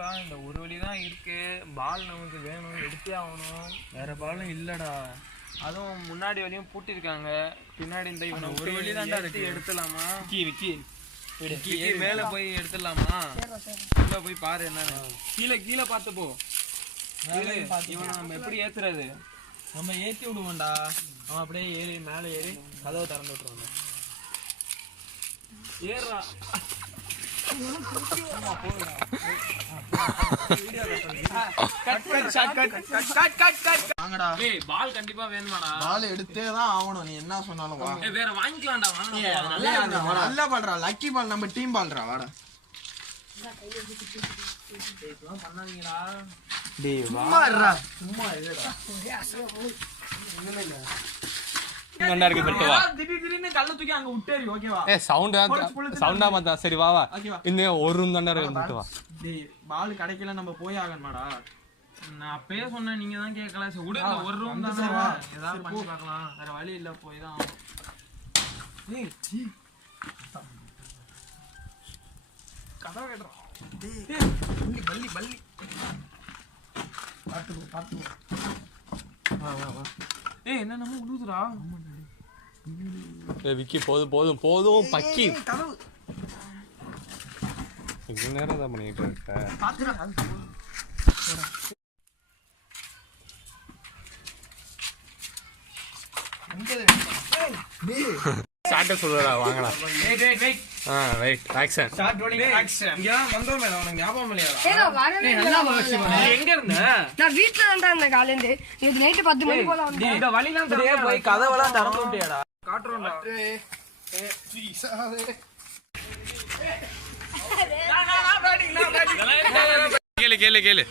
இருடா, இந்த ஒரு வழிதான் இருக்கு. பால் நமக்கு வேணும், எடுத்தே ஆகணும். வேற பாலும் இல்லடா. அதுவும் முன்னாடி வழியும் பூட்டிருக்காங்க. பின்னாடி இந்த இவனை ஒரு வழி தான்டா இருக்கு. எடுத்துலாமா? விக்கி மேல போய் எடுத்துடலாமா? உள்ள போய் பாரு என்னன்னு. கீழே பார்த்து போ. இவனை நம்ம எப்படி ஏத்துறது? நம்ம ஏத்தி விடுவோம்டா. அவன் அப்படியே ஏறி மேலே ஏறி கதவை திறந்து விட்டுருவாங்க. ஏறா பால் கண்டிப்பா வேணுமாடா? பால் எடுத்தே தான் ஆகணும். நீ என்ன சொன்னாலும் வா. வேற வாங்கிக்கலாம்டா. நல்லா பால்றா, லக்கி பால் நம்ம டீம் பால்றா. வாடா பண்ணாதீங்கடா. சும்மா இதுடா. திடீர்னு கல்ல தூக்கி அங்க விட்டேரி. ஓகேவா? சவுண்டா மாத்தா. சரி வா வா. இன்னும் ஒரு ரூம் தானே இருந்துட்டு வா. டேய் பால் கிடைக்கல, நம்ம போய் ஆகணுமாடா. நான் அப்பயே சொன்னேன், நீங்க தான் கேட்கல. சரி விடு, ஒரு ரூம் தானே, ஏதாவது பண்ணி பார்க்கலாம். வேற வழி இல்ல, போய் தான் ஆகணும். கதவை கேட்டுறோம். பள்ளி பாத்துக்கோ. என்ன நம்ம உழுதுடா. விக்கி போதும் பக்கி. இவ்வளவு நேரம் தான் பண்ணிட்டு இருக்க. ஸ்டார்ட் சொல்றடா, வாங்கடா. Right action. Start rolling action. இங்க வந்தோமே, உனக்கு ஞாபகம் இல்லையா? எங்க இருந்த? நான் வீட்ல தான் இருந்தேன் காலையில. இது நைட் 10 மணி போல வந்தேன். இந்த வழிலாம் அப்படியே போய் கதவெல்லாம் திறந்து விட்டியாடா? காட்டுறோம்டா. கேளு